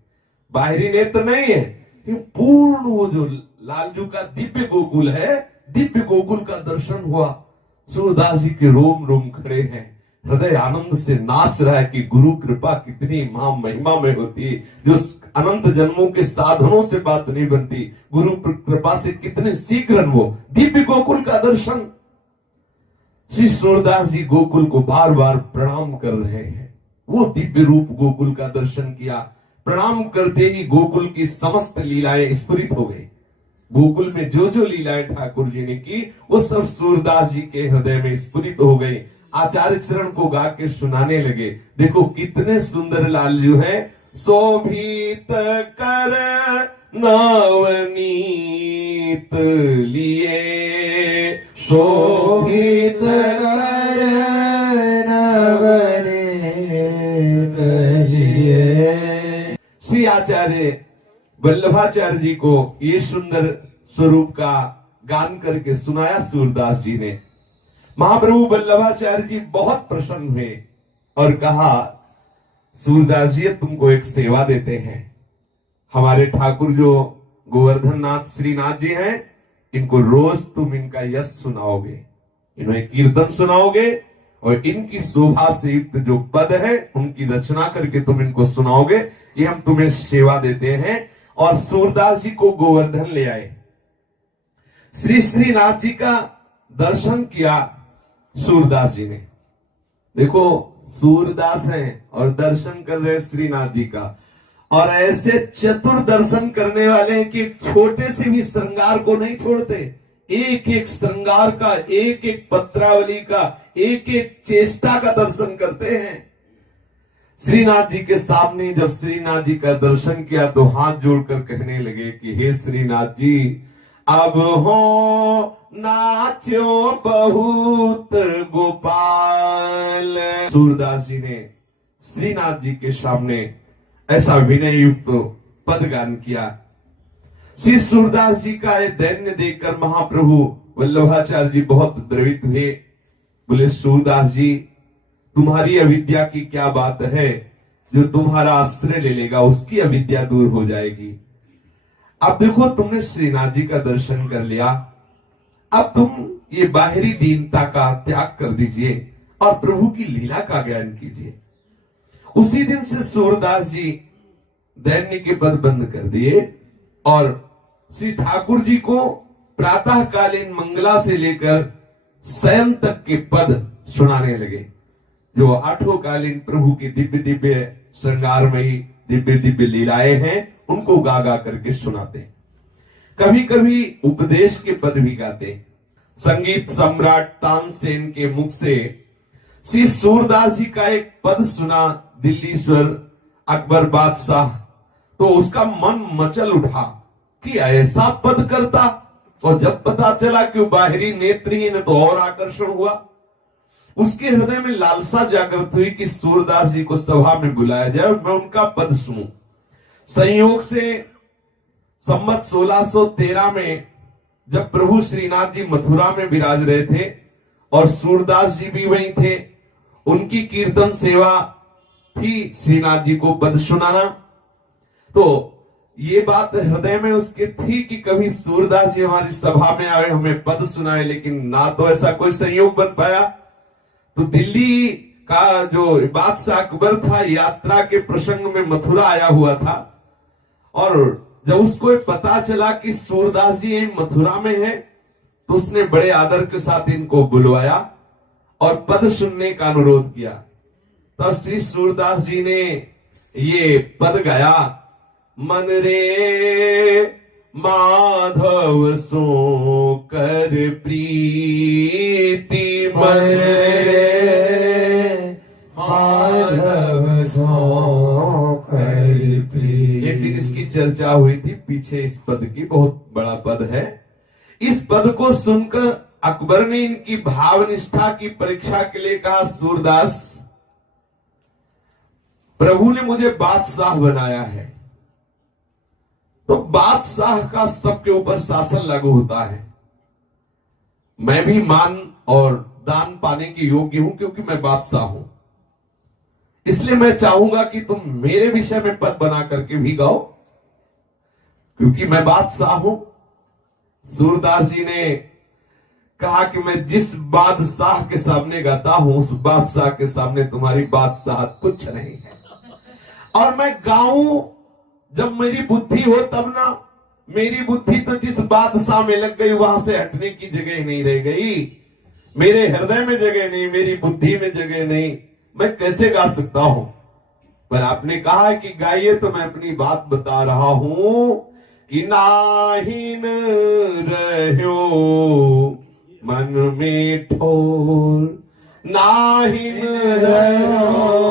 बाहरी नेत्र नहीं है, ये पूर्ण वो जो लालजू का दिव्य गोकुल है, दिव्य गोकुल का दर्शन हुआ। सूरदास जी के रोम रोम खड़े हैं, हृदय आनंद से नाच रहा है कि गुरु कृपा कितनी महा महिमा में होती है, जो अनंत जन्मों के साधनों से बात नहीं बनती, गुरु कृपा से कितने शीघ्र वो दिव्य गोकुल का दर्शन। श्री सूरदास जी गोकुल को बार बार प्रणाम कर रहे हैं, वो दिव्य रूप गोकुल का दर्शन किया। प्रणाम करते ही गोकुल की समस्त लीलाएं स्फुरित हो गई। गोकुल में जो जो लीलाएं ठाकुर जी ने की वो सब सूरदास जी के हृदय में स्फुरित हो गई। आचार्य चरण को गा के सुनाने लगे, देखो कितने सुंदर लालजू है। शोभित कर नवनीत लिए, शोभित कर नवनीत लिए। श्री आचार्य वल्लभाचार्य जी को ये सुंदर स्वरूप का गान करके सुनाया सूरदास जी ने। महाप्रभु वल्लभाचार्य जी बहुत प्रसन्न हुए और कहा सूरदास जी तुमको एक सेवा देते हैं। हमारे ठाकुर जो गोवर्धन नाथ श्रीनाथ जी हैं, इनको रोज तुम इनका यश सुनाओगे, इन्हें कीर्तन सुनाओगे और इनकी शोभा से युक्त जो पद है उनकी रचना करके तुम इनको सुनाओगे, ये हम तुम्हें सेवा देते हैं। और सूरदास जी को गोवर्धन ले आए, श्री श्रीनाथ जी का दर्शन किया सूरदास जी ने। देखो सूरदास हैं और दर्शन कर रहे श्रीनाथ जी का, और ऐसे चतुर दर्शन करने वाले हैं कि छोटे से भी श्रृंगार को नहीं छोड़ते, एक एक श्रृंगार का, एक एक पत्रावली का, एक एक चेष्टा का दर्शन करते हैं। श्रीनाथ जी के सामने जब श्रीनाथ जी का दर्शन किया तो हाथ जोड़कर कहने लगे कि हे श्रीनाथ जी, अब हो नाचो बहुत गोपाल। सूरदास जी ने श्रीनाथ जी के सामने ऐसा विनय युक्त पद गान किया। श्री सूरदास जी का ये दैन्य देखकर महाप्रभु वल्लभाचार्य जी बहुत द्रवित हुए। बोले सूरदास जी, तुम्हारी अविद्या की क्या बात है, जो तुम्हारा आश्रय ले लेगा उसकी अविद्या दूर हो जाएगी। अब देखो तुमने श्रीनाथ जी का दर्शन कर लिया, अब तुम ये बाहरी दीनता का त्याग कर दीजिए, और प्रभु की लीला का ज्ञान कीजिए। उसी दिन से सूरदास जी दैन्य के पद बंद कर दिए और श्री ठाकुर जी को प्रातःकालीन मंगला से लेकर शयन तक के पद सुनाने लगे, जो आठों कालीन प्रभु की दिव्य दिव्य श्रृंगारमयी दिव्य दिव्य लीलाएं हैं, उनको गा गा करके सुनाते। कभी कभी उपदेश के पद भी गाते। संगीत सम्राट तानसेन के मुख से श्री सूरदास जी का एक पद सुना, दिल्लीश्वर अकबर बादशाह, तो उसका मन मचल उठा कि ऐसा पद करता। और जब पता चला कि वो बाहरी नेत्रहीन, तो और आकर्षण हुआ। उसके हृदय में लालसा जागृत हुई कि सूरदास जी को सभा में बुलाया जाए और मैं उनका पद सुनूं। संयोग से संवत 1613 में जब प्रभु श्रीनाथ जी मथुरा में विराज रहे थे और सूरदास जी भी वहीं थे, उनकी कीर्तन सेवा थी श्रीनाथ जी को पद सुनाना। तो ये बात हृदय में उसके थी कि कभी सूरदास जी हमारी सभा में आए, हमें पद सुनाए, लेकिन ना तो ऐसा कोई संयोग बन पाया। तो दिल्ली का जो बादशाह अकबर था, यात्रा के प्रसंग में मथुरा आया हुआ था, और जब उसको पता चला कि सूरदास जी मथुरा में है, तो उसने बड़े आदर के साथ इनको बुलवाया और पद सुनने का अनुरोध किया। तब श्री सूरदास जी ने ये पद गाया, मन रे माधव सो कर प्रीति, मन रे माधव सो कर प्रीति। एक दिन इसकी चर्चा हुई थी पीछे, इस पद की, बहुत बड़ा पद है। इस पद को सुनकर अकबर ने इनकी भावनिष्ठा की परीक्षा के लिए कहा, सूरदास, प्रभु ने मुझे बादशाह बनाया है, तो बादशाह का सबके ऊपर शासन लागू होता है। मैं भी मान और दान पाने के योग्य हूं क्योंकि मैं बादशाह हूं। इसलिए मैं चाहूंगा कि तुम मेरे विषय में पद बना करके भी गाओ, क्योंकि मैं बादशाह हूं। सूरदास जी ने कहा कि मैं जिस बादशाह के सामने गाता हूं, उस बादशाह के सामने तुम्हारी बादशाह कुछ नहीं है। और मैं गाऊं जब मेरी बुद्धि हो तब ना। मेरी बुद्धि तो जिस बादशाह में लग गई, वहां से हटने की जगह नहीं रह गई। मेरे हृदय में जगह नहीं, मेरी बुद्धि में जगह नहीं, मैं कैसे गा सकता हूं। पर आपने कहा कि गाइए, तो मैं अपनी बात बता रहा हूं कि नाहिन रह्यो मन में ठोर, नाहिन रह्यो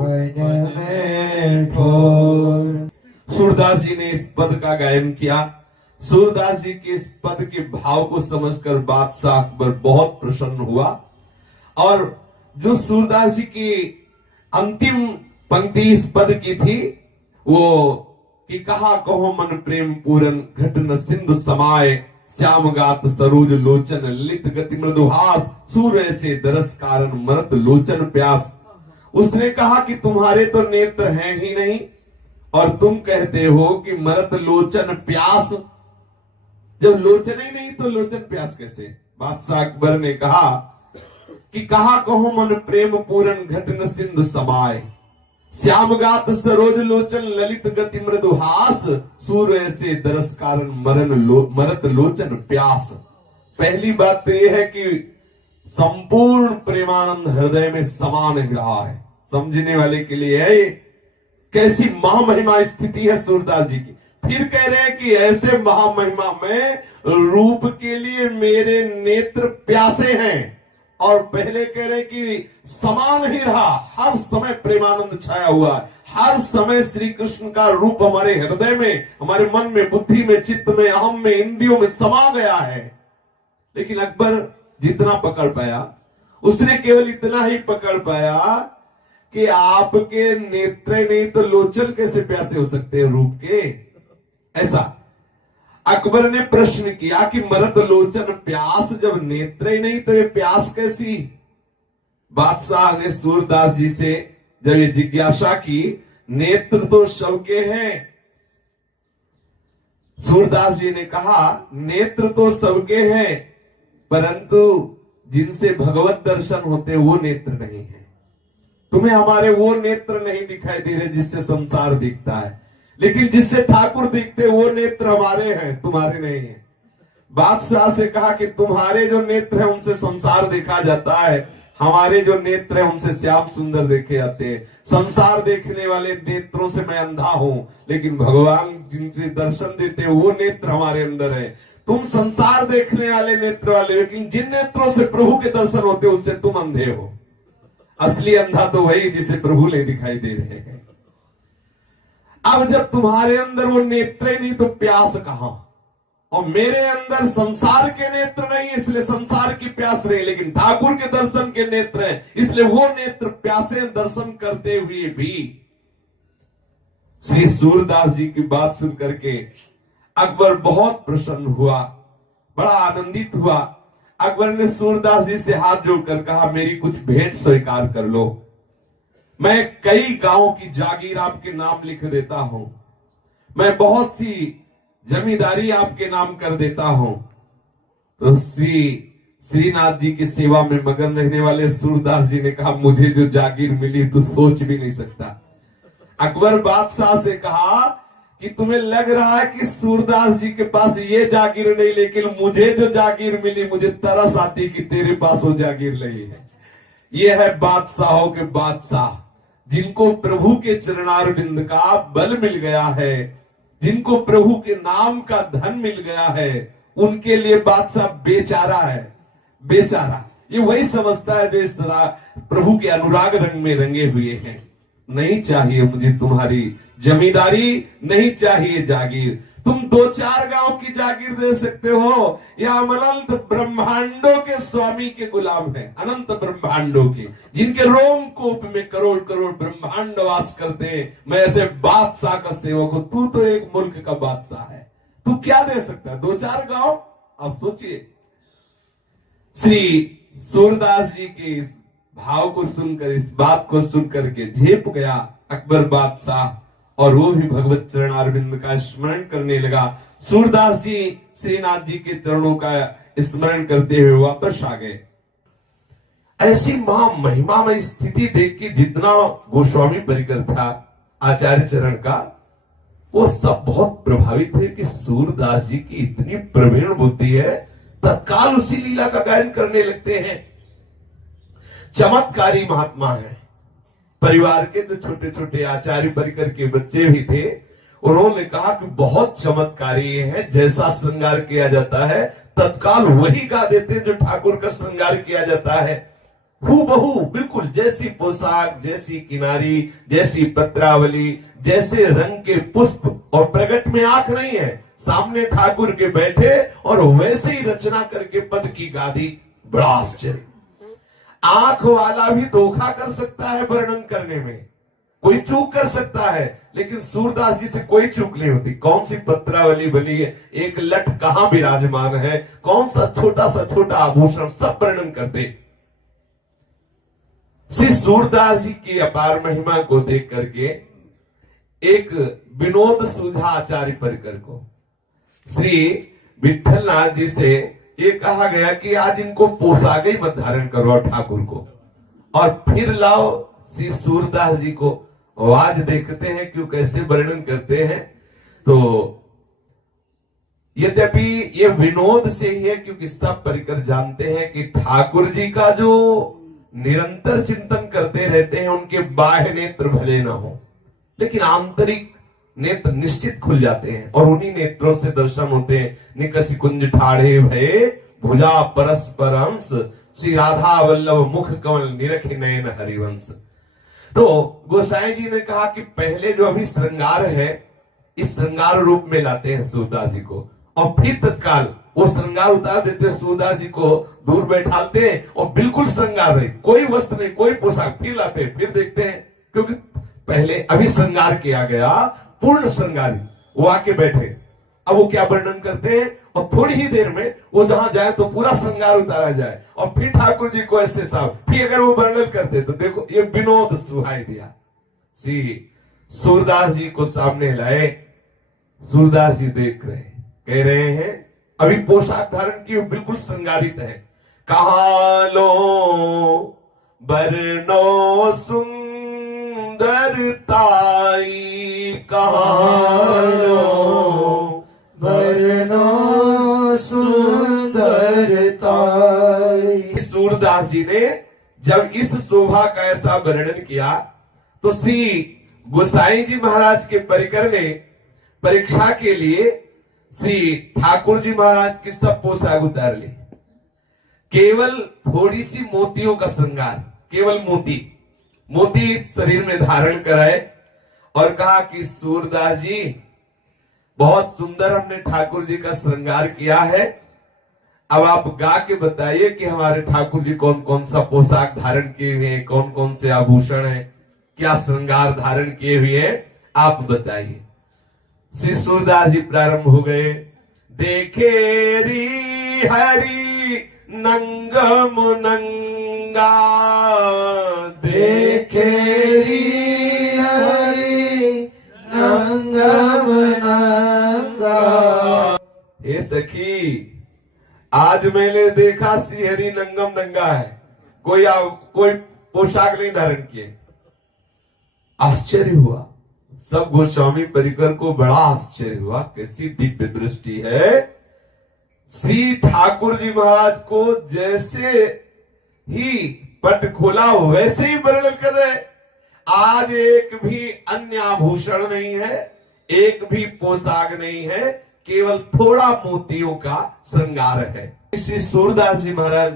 मन में ठोर। सूरदास जी ने इस पद का गायन किया। सूरदास जी के इस पद के भाव को समझकर बादशाह अकबर बहुत प्रसन्न हुआ। और जो सूरदास जी की अंतिम पंक्ति इस पद की थी, वो कि कहा कहो मन प्रेम पूरन, घटन सिंधु समाये, श्याम गात सरोज लोचन, लित गति मृदुहास, सूर्य से दरस कारण मरत लोचन प्यास। उसने कहा कि तुम्हारे तो नेत्र हैं ही नहीं, और तुम कहते हो कि मरत लोचन प्यास। जब लोचन ही नहीं तो लोचन प्यास कैसे? बादशाह अकबर ने कहा कि कहा कहो मन प्रेम पूरन, घटन सिंधु समाये, श्याम गात सरोज लोचन, ललित गति मृदुहास, सूर्य से दरस कारण मरत लोचन प्यास। पहली बात तो यह है कि संपूर्ण प्रेमानंद हृदय में समान रहा है। समझने वाले के लिए है ये कैसी महामहिमा स्थिति है सूरदास जी की। फिर कह रहे हैं कि ऐसे महामहिमा में रूप के लिए मेरे नेत्र प्यासे हैं। और पहले कह रहे कि समान ही रहा, हर समय प्रेमानंद छाया हुआ है, हर समय श्री कृष्ण का रूप हमारे हृदय में, हमारे मन में, बुद्धि में, चित्त में, अहम में, इंद्रियों में समा गया है। लेकिन अकबर जितना पकड़ पाया, उसने केवल इतना ही पकड़ पाया कि आपके नेत्र नहीं तो लोचन कैसे प्यासे हो सकते हैं रूप के। ऐसा अकबर ने प्रश्न किया कि मरद लोचन प्यास, जब नेत्र ही नहीं तो ये प्यास कैसी? बादशाह ने सूरदास जी से जब ये जिज्ञासा की, नेत्र तो सबके हैं। सूरदास जी ने कहा नेत्र तो सबके हैं, परंतु जिनसे भगवत दर्शन होते वो नेत्र नहीं है। तुम्हें हमारे वो नेत्र नहीं दिखाई दे रहे जिससे संसार दिखता है, लेकिन जिससे ठाकुर दिखते वो नेत्र हमारे हैं, तुम्हारे नहीं है। बादशाह से कहा कि तुम्हारे जो नेत्र है उनसे संसार देखा जाता है, हमारे जो नेत्र है उनसे श्याम सुंदर देखे जाते हैं। संसार देखने वाले नेत्रों से मैं अंधा हूं, लेकिन भगवान जिनसे दर्शन देते हैं वो नेत्र हमारे अंदर है। तुम संसार देखने वाले नेत्र वाले, लेकिन जिन नेत्रों से प्रभु के दर्शन होते हैं उससे तुम अंधे हो। असली अंधा तो वही जिसे प्रभु नहीं दिखाई दे रहे हैं। अब जब तुम्हारे अंदर वो नेत्र नहीं तो प्यास कहां? और मेरे अंदर संसार के नेत्र नहीं, इसलिए संसार की प्यास नहीं, लेकिन ठाकुर के दर्शन के नेत्र हैं, इसलिए वो नेत्र प्यासे दर्शन करते हुए भी। श्री सूरदास जी की बात सुन करके अकबर बहुत प्रसन्न हुआ, बड़ा आनंदित हुआ। अकबर ने सूरदास जी से हाथ जोड़कर कहा, मेरी कुछ भेंट स्वीकार कर लो, मैं कई गांवों की जागीर आपके नाम लिख देता हूं, मैं बहुत सी जमींदारी आपके नाम कर देता हूं। तो श्रीनाथ जी की सेवा में मगन रहने वाले सूरदास जी ने कहा, मुझे जो जागीर मिली तू सोच भी नहीं सकता। अकबर बादशाह से कहा कि तुम्हें लग रहा है कि सूरदास जी के पास ये जागीर नहीं, लेकिन मुझे जो जागीर मिली मुझे तरस आती कि तेरे पास वो जागीर नहीं है। ये है बादशाहों के बादशाह, जिनको प्रभु के चरणारविंद का बल मिल गया है, जिनको प्रभु के नाम का धन मिल गया है, उनके लिए बादशाह बेचारा है, बेचारा। ये वही समझता है जो इस प्रभु के अनुराग रंग में रंगे हुए हैं। नहीं चाहिए मुझे तुम्हारी जमींदारी, नहीं चाहिए जागीर, तुम 2-4 गांव की जागीर दे सकते हो, या हम अनंत ब्रह्मांडों के स्वामी के गुलाम हैं, अनंत ब्रह्मांडों के, जिनके रोमकूप में करोड़ करोड़ ब्रह्मांड वास करते हैं। मैं ऐसे बादशाह का सेवक हूं, तू तो एक मुल्क का बादशाह है, तू क्या दे सकता है? 2-4 गांव? अब सोचिए। श्री सूरदास जी के इस भाव को सुनकर, इस बात को सुनकर के झेप गया अकबर बादशाह, और वो भी भगवत चरण अरविंद का स्मरण करने लगा। सूरदास जी श्रीनाथ जी के चरणों का स्मरण करते हुए वापस आ गए। ऐसी महा महिमा में स्थिति देख के जितना गोस्वामी परिकर था आचार्य चरण का, वो सब बहुत प्रभावित थे कि सूरदास जी की इतनी प्रवीण बुद्धि है, तत्काल उसी लीला का गायन करने लगते हैं। चमत्कारी महात्मा है। परिवार के जो छोटे छोटे आचार्य परिकर के बच्चे भी थे, उन्होंने कहा कि बहुत चमत्कारी है, जैसा श्रृंगार किया जाता है तत्काल वही गा देते जो ठाकुर का श्रृंगार किया जाता है। हूबहू बिल्कुल जैसी पोशाक, जैसी किनारी, जैसी पत्रावली, जैसे रंग के पुष्प, और प्रगट में आंख नहीं है, सामने ठाकुर के बैठे और वैसे ही रचना करके पद की गादी। बड़ा आश्चर्य। आंख वाला भी धोखा कर सकता है वर्णन करने में, कोई चूक कर सकता है, लेकिन सूरदास जी से कोई चूक नहीं होती। कौन सी पत्रावली बनी है, एक लट कहां विराजमान है, कौन सा छोटा आभूषण, सब वर्णन करते। श्री सूरदास जी की अपार महिमा को देख करके एक विनोद सूझा आचार्य परिकर को। श्री विठलनाथ जी से ये कहा गया कि आज इनको पोशाक ही मत धारण करो ठाकुर को, और फिर लाओ श्री सूरदास जी को। आज देखते हैं क्यों कैसे वर्णन करते हैं। तो यद्यपि ये विनोद से ही है, क्योंकि सब परिकर जानते हैं कि ठाकुर जी का जो निरंतर चिंतन करते रहते हैं, उनके बाह्य नेत्र भले ना हो, लेकिन आंतरिक नेत्र निश्चित खुल जाते हैं, और उन्हीं नेत्रों से दर्शन होते हैं। निकस कुंज ठाढ़े भये भुजा परस्पर अंश, श्री राधा वल्लभ मुख कमल निरखे नयन हरिवंश। तो गोसाई जी ने कहा कि पहले जो अभी श्रृंगार है, इस श्रृंगार रूप में लाते हैं सूरदास जी को, और फिर तत्काल वो श्रृंगार उतार देते हैं, सूरदास जी को दूर बैठाते हैं और बिल्कुल श्रृंगार रहे, कोई वस्त्र नहीं, कोई पोशाक, फिर लाते हैं, फिर देखते हैं, क्योंकि पहले अभी श्रृंगार किया गया, पूर्ण श्रृंगारी, वो आके बैठे। अब वो क्या वर्णन करते हैं, और थोड़ी ही देर में वो जहां जाए तो पूरा श्रृंगार उतारा जाए, और फिर ठाकुर जी को ऐसे साफ, फिर अगर वो वर्णन करते तो देखो ये विनोद सुहाई दिया। श्री सूरदास जी को सामने लाए, सूरदास जी देख रहे, कह रहे हैं अभी पोशाक धारण की बिल्कुल श्रृंगारित है। कहाँ लो बरनो सुंदरताई, कहाँ लो बरनो सुंदरताई। सूरदास जी ने जब इस शोभा का ऐसा वर्णन किया तो श्री गोसाई जी महाराज के परिकर में परीक्षा के लिए श्री ठाकुर जी महाराज की सब पोशाक उतार ली, केवल थोड़ी सी मोतियों का श्रृंगार, केवल मोती शरीर में धारण कराए और कहा कि सूरदास जी बहुत सुंदर हमने ठाकुर जी का श्रृंगार किया है, अब आप गा के बताइए कि हमारे ठाकुर जी कौन कौन सा पोशाक धारण किए हुए हैं, कौन कौन से आभूषण हैं, क्या श्रृंगार धारण किए हुए हैं, आप बताइए। श्री सूरदास जी प्रारंभ हो गए। देखे री हरि नंगम नंगा, देखे री हरि नंगम नंगा। हे सखी, आज मैंने देखा श्री हरि नंगम नंगा है, कोई पोशाक नहीं धारण किए। आश्चर्य हुआ, सब गोस्वामी परिकर को बड़ा आश्चर्य हुआ, कैसी दिव्य दृष्टि है। श्री ठाकुर जी महाराज को जैसे ही पट खोला वैसे ही वर्णन कर रहे। आज एक भी अन्य आभूषण नहीं है, एक भी पोशाक नहीं है, केवल थोड़ा मोतियों का श्रृंगार है। श्री सूरदास जी महाराज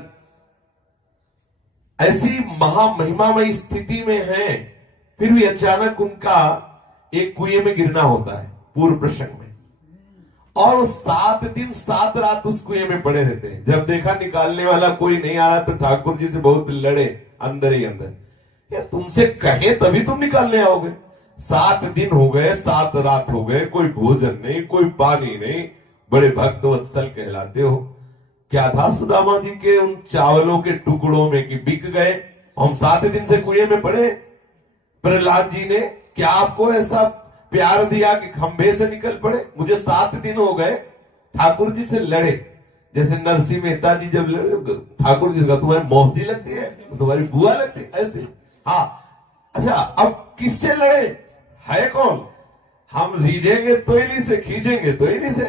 ऐसी महामहिमामयी स्थिति में हैं, फिर भी अचानक उनका एक कुएं में गिरना होता है पूर्व प्रसंग में, और 7 दिन 7 रात उस कुएं में पड़े रहते हैं। जब देखा निकालने वाला कोई नहीं आ रहा तो ठाकुर जी से बहुत लड़े अंदर ही अंदर, या तुमसे कहे तभी तुम निकालने आओगे। 7 दिन हो गए, 7 रात हो गए, कोई भोजन नहीं, कोई पानी नहीं, बड़े भक्त वत्सल कहलाते हो। क्या था सुदामा जी के उन चावलों के टुकड़ों में कि बिक गए, हम 7 दिन से कुएं में पड़े। प्रहलाद जी ने क्या आपको ऐसा प्यार दिया कि खंभे से निकल पड़े? मुझे 7 दिन हो गए ठाकुर जी से लड़े, जैसे नरसिंह मेहता जी जब लड़े ठाकुर जी का, तुम्हारी मौसी लगती है, तुम्हारी बुआ लगती है, ऐसे। हाँ अच्छा, अब किससे लड़े? है कौन? हम रीझेंगे तो इन्हीं से, खींचेंगे तो इन्हीं से।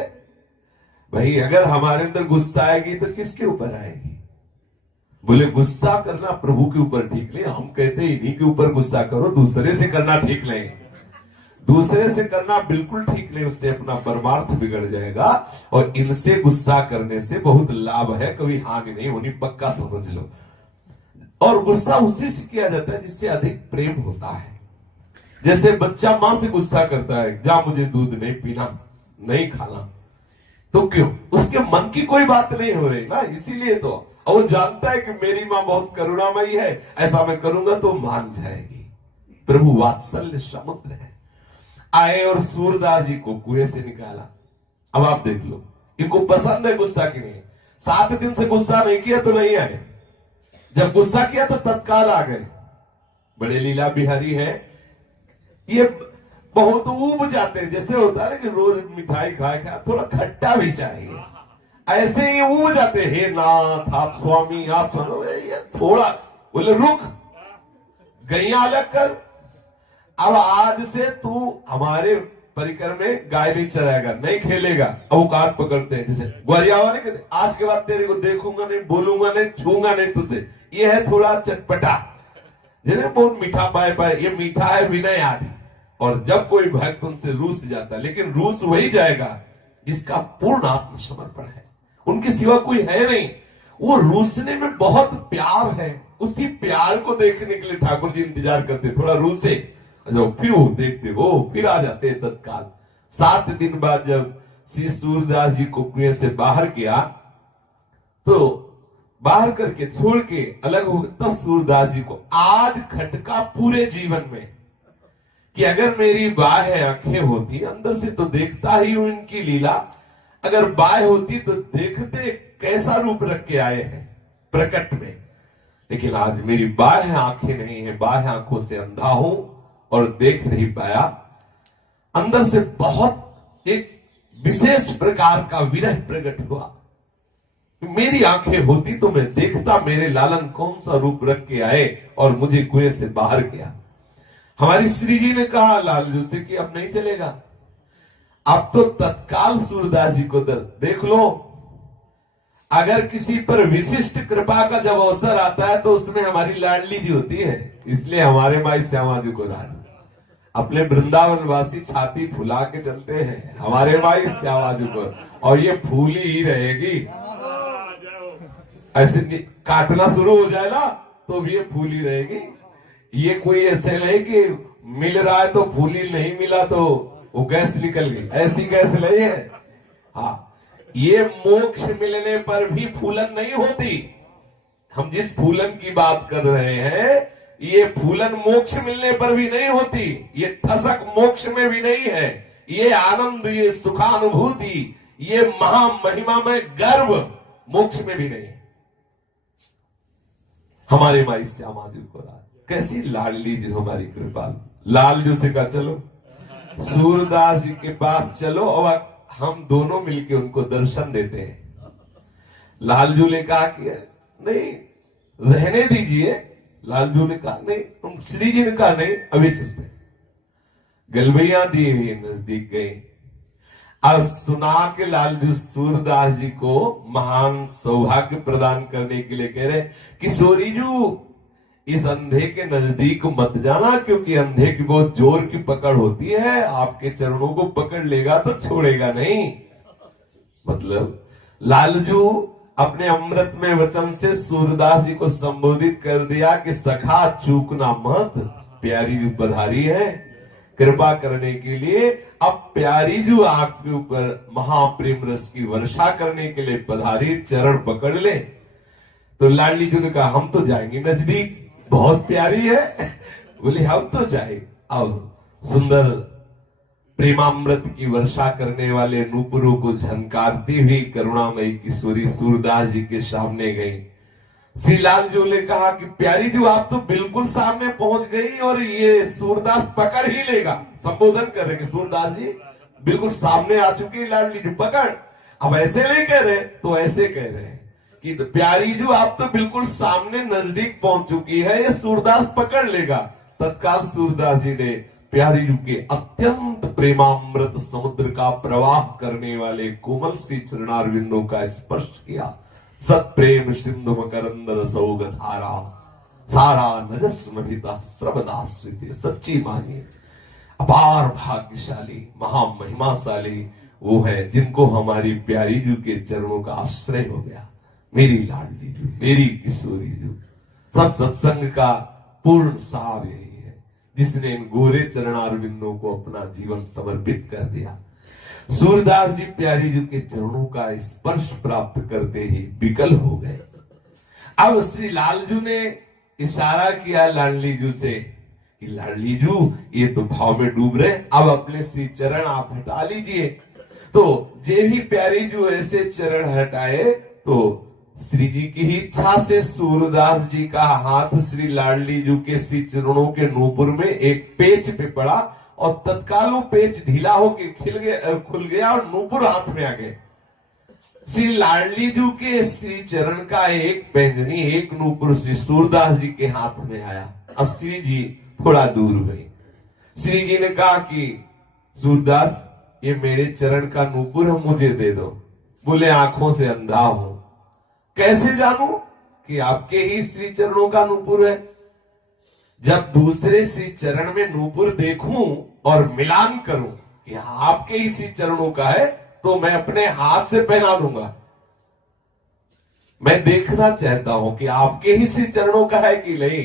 भाई अगर हमारे अंदर गुस्सा आएगी तो किसके ऊपर आएगी? बोले गुस्सा करना प्रभु के ऊपर ठीक नहीं, हम कहते इन्हीं के ऊपर गुस्सा करो, दूसरे से करना ठीक नहीं। दूसरे से करना बिल्कुल ठीक नहीं, उससे अपना परमार्थ बिगड़ जाएगा। और इनसे गुस्सा करने से बहुत लाभ है, कभी हानि नहीं होनी, पक्का समझ लो। और गुस्सा उसी से किया जाता है जिससे अधिक प्रेम होता है। जैसे बच्चा मां से गुस्सा करता है, जा मुझे दूध नहीं पीना, नहीं खाना, तो क्यों? उसके मन की कोई बात नहीं हो रही ना, इसीलिए तो। और वो जानता है कि मेरी मां बहुत करुणामयी है, ऐसा मैं करूंगा तो मान जाएगी। प्रभु वात्सल्य समुद्र है। आए और सूरदास जी को कुएं से निकाला। अब आप देख लो, इनको पसंद है गुस्सा की नहीं। 7 दिन से गुस्सा नहीं किया तो नहीं आए, जब गुस्सा किया तो तत्काल आ गए। बड़े लीला बिहारी है, ये बहुत ऊब जाते हैं। जैसे होता है ना कि रोज मिठाई खाए खाए थोड़ा खट्टा भी चाहिए, ऐसे ही ऊब जाते। हे नाथ, आप स्वामी, आप सुनो, ये थोड़ा। बोले रुक, गैया अलग कर, अब आज से तू हमारे परिकर में गाय नहीं चराएगा, नहीं खेलेगा। अब वो काट पकड़ते हैं, जैसे ग्वालिया वाले कहते, आज के बाद तेरे को देखूंगा नहीं, बोलूंगा नहीं, छूंगा नहीं तुझे। ये है थोड़ा चटपटा, जैसे बहुत मीठा पाए पाए, ये मीठा है विनय आदि। और जब कोई भक्त उनसे रूस जाता है, लेकिन रूस वही जाएगा जिसका पूर्ण आत्मसमर्पण है, उनके सिवा कोई है नहीं। वो रूसने में बहुत प्यार है, उसी प्यार को देखने के लिए ठाकुर जी इंतजार करते, थोड़ा रूसे, जब फिर वो देखते हो फिर आ जाते हैं तत्काल। 7 दिन बाद जब श्री सूरदास जी को कुएं से बाहर किया, तो बाहर करके छोड़ के अलग हो गए, तब सूरदास जी को आज खटका पूरे जीवन में कि अगर मेरी बाह्य आंखें होती, अंदर से तो देखता ही हूं इनकी लीला, अगर बाह्य होती तो देखते कैसा रूप रख के आए हैं प्रकट में। लेकिन आज मेरी बाह्य आंखें नहीं है, बाह्य आंखों से अंधा हूं और देख नहीं पाया। अंदर से बहुत एक विशेष प्रकार का विरह प्रकट हुआ। मेरी आंखें होती तो मैं देखता मेरे लालन कौन सा रूप रख के आए और मुझे कुएं से बाहर किया। हमारी श्री जी ने कहा लालजू से कि अब नहीं चलेगा, अब तो तत्काल सूरदास जी को देख लो। अगर किसी पर विशिष्ट कृपा का जब अवसर आता है तो उसमें हमारी लाडली जी होती है। इसलिए हमारे माई श्यामा जी को राज अपने वृंदावन वासी छाती फुला के चलते हैं, हमारे माई श्यामा जी को, और ये फूली ही रहेगी। ऐसे काटना शुरू हो जाए ना तो भी ये फूली रहेगी। ये कोई ऐसे नहीं कि मिल रहा है तो फूली, नहीं मिला तो वो गैस निकल गई, ऐसी गैस नहीं है। हाँ, ये मोक्ष मिलने पर भी फूलन नहीं होती। हम जिस फूलन की बात कर रहे हैं ये फूलन मोक्ष मिलने पर भी नहीं होती, ये ठसक मोक्ष में भी नहीं है, ये आनंद, ये सुखानुभूति, ये महामहिमा में गर्व मोक्ष में भी नहीं है। हमारे माई श्यामा जी को कैसी लाडली जी हमारी कृपा। लालजू से कहा चलो सूरदास जी के पास चलो और हम दोनों मिलके उनको दर्शन देते हैं। लालजू ने कहा कि नहीं रहने दीजिए। लालजू ने कहा नहीं, तुम श्री जी ने कहा नहीं अभी चलते। गलबैया दिए हुए नजदीक गए। अब सुना के लालजू सूरदास जी को महान सौभाग्य प्रदान करने के लिए कह रहे किशोरी जू इस अंधे के नजदीक मत जाना, क्योंकि अंधे की बहुत जोर की पकड़ होती है, आपके चरणों को पकड़ लेगा तो छोड़ेगा नहीं। मतलब लालजू अपने अमृत में वचन से सूरदास जी को संबोधित कर दिया कि सखा चूकना मत, प्यारी जू पधारी है कृपा करने के लिए। अब प्यारी जू आपके ऊपर महाप्रेम रस की वर्षा करने के लिए पधारी, चरण पकड़ ले। तो लाडली जी ने कहा हम तो जाएंगे नजदीक, बहुत प्यारी है। बोले हम तो जाए। अब सुंदर प्रेमामृत की वर्षा करने वाले नूपुरों को झनकारती हुई करुणामयी किशोरी सूरदास जी के सामने गई। श्री लालजू ने कहा कि प्यारी जी आप तो बिल्कुल सामने पहुंच गई और ये सूरदास पकड़ ही लेगा। संबोधन करेंगे सूरदास जी बिल्कुल सामने आ चुकी, लाडली जी पकड़। अब ऐसे नहीं कह रहे तो ऐसे कह रहे हैं कि प्यारी जी आप तो बिल्कुल सामने नजदीक पहुंच चुकी है, ये सूरदास पकड़ लेगा। तत्काल सूरदास जी ने प्यारी जी के अत्यंत प्रेमामृत समुद्र का प्रवाह करने वाले कोमल सी चरणारविंदों का स्पर्श किया। सत प्रेम सिंधु मकरंद रसौग धारा सारा नजस्मृता सर्वदास्विते। सच्ची मानिए अपार भाग्यशाली महामहिमाशाली वो है जिनको हमारी प्यारी जी के चरणों का आश्रय हो गया। मेरी लाडली जू, मेरी किशोरी जू। सब सत्संग का पूर्ण सार यही है, जिसने इन गोरे चरणारविंदों को अपना जीवन समर्पित कर दिया। सूरदास जी प्यारी जी के चरणों का स्पर्श प्राप्त करते ही विकल हो गए। अब श्री लालजू ने इशारा किया लाडली जू से कि लाडली जू ये तो भाव में डूब रहे, अब अपने श्री चरण आप हटा लीजिए। तो जे ही प्यारी जू ऐसे चरण हटाए तो श्री जी की ही इच्छा से सूरदास जी का हाथ श्री लाडली जू के श्री चरणों के नूपुर में एक पेच पे पड़ा और तत्काल वो पेच ढीला होके खुल गया और नूपुर हाथ में आ गए। श्री लाडली जू के श्री चरण का एक पैंजनी, एक नूपुर श्री सूरदास जी के हाथ में आया। अब श्री जी थोड़ा दूर हुए। श्री जी ने कहा कि सूरदास ये मेरे चरण का नूपुर है, मुझे दे दो। बोले आंखों से अंधा हूं, कैसे जानूं कि आपके ही श्री चरणों का नूपुर है। जब दूसरे श्री चरण में नूपुर देखूं और मिलान करूं कि आपके ही श्री चरणों का है तो मैं अपने हाथ से पहना दूंगा। मैं देखना चाहता हूं कि आपके ही श्री चरणों का है कि नहीं।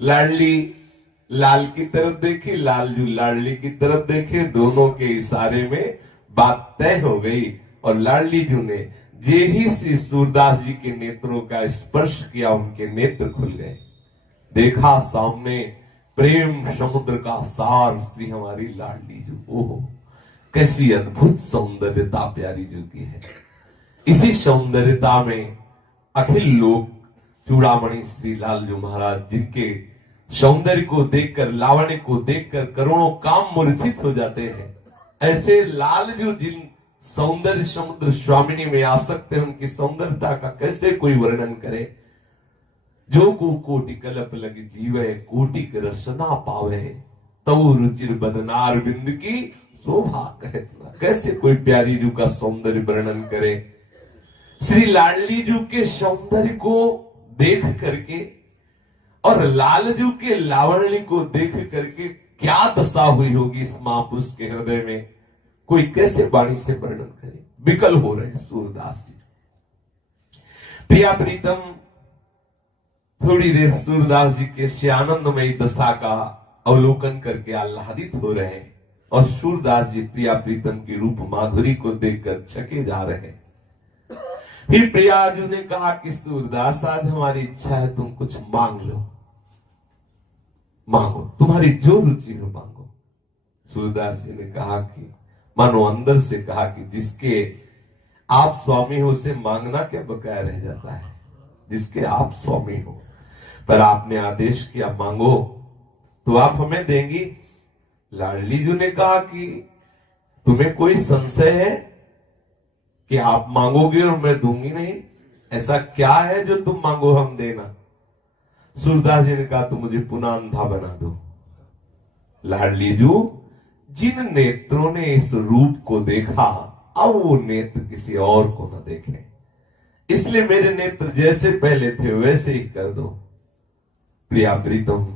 लाडली लाल की तरफ देखी, लालजू लाडली की तरफ देखे, दोनों के इशारे में बात तय हो गई और लाडली जू ने जे ही श्री सूरदास जी के नेत्रों का स्पर्श किया उनके नेत्र खुल गए। देखा सामने प्रेम समुद्र का सार श्री हमारी लाडली जू। ओहो कैसी अद्भुत सौंदर्यता प्यारी जू की है। इसी सौंदर्यता में अखिल लोक चूड़ामणि श्री लालजू महाराज जिनके सौंदर्य को देखकर, लावण्य को देखकर करोड़ों काम मूर्छित हो जाते हैं, ऐसे लालजू जिन सौंदर्य समुद्र स्वामिनी में आसक्त है, उनकी सौंदर्यता का कैसे कोई वर्णन करे। जो को कोटि कलप लग जीवे, कोटि के रसना पावे, तऊ रुचिर बदनार बिंद की शोभा कहे। कैसे कोई प्यारी जू का सौंदर्य वर्णन करे। श्री लाडली जू के सौंदर्य को देख करके और लालजू के लावण्य को देख करके क्या दशा हुई होगी इस महापुरुष के हृदय में, कोई कैसे वाणी से वर्णन करे। विकल हो रहे हैं सूरदास जी। प्रिया प्रीतम थोड़ी देर सूरदास जी के से आनंदमयी दशा का अवलोकन करके आह्लादित हो रहे हैं और सूरदास जी प्रिया प्रीतम की रूप माधुरी को देखकर छके जा रहे हैं। फिर प्रियाजू ने कहा कि सूरदास आज हमारी इच्छा है, तुम कुछ मांग लो, मांगो, तुम्हारी जो रुचि हो मांगो। सूरदास जी ने कहा कि मानो अंदर से कहा कि जिसके आप स्वामी हो उसे मांगना क्या बकाया रह जाता है, जिसके आप स्वामी हो। पर आपने आदेश किया मांगो तो आप हमें देंगी। लाडली जी ने कहा कि तुम्हें कोई संशय है कि आप मांगोगे और मैं दूंगी नहीं? ऐसा क्या है जो तुम मांगो हम देना? सूरदास जी ने कहा तो मुझे पुनः अंधा बना दो। लाडली जू, जिन नेत्रों ने इस रूप को देखा अब वो नेत्र किसी और को न देखें, इसलिए मेरे नेत्र जैसे पहले थे वैसे ही कर दो। प्रिया प्रीतम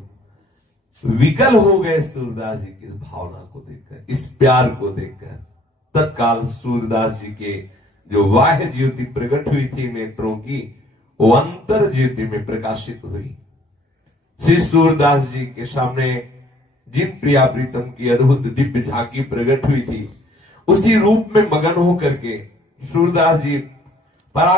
विकल हो गए सूरदास जी की इस भावना को देखकर, इस प्यार को देखकर। तत्काल सूरदास जी के जो बाह्य ज्योति प्रकट हुई थी नेत्रों की, वो अंतर ज्योति में प्रकाशित हुई। श्री सूरदास जी के सामने जिन प्रिया प्रीतम की अद्भुत दिव्य झांकी प्रकट हुई थी, उसी रूप में मगन होकर के सूरदास जी पराशर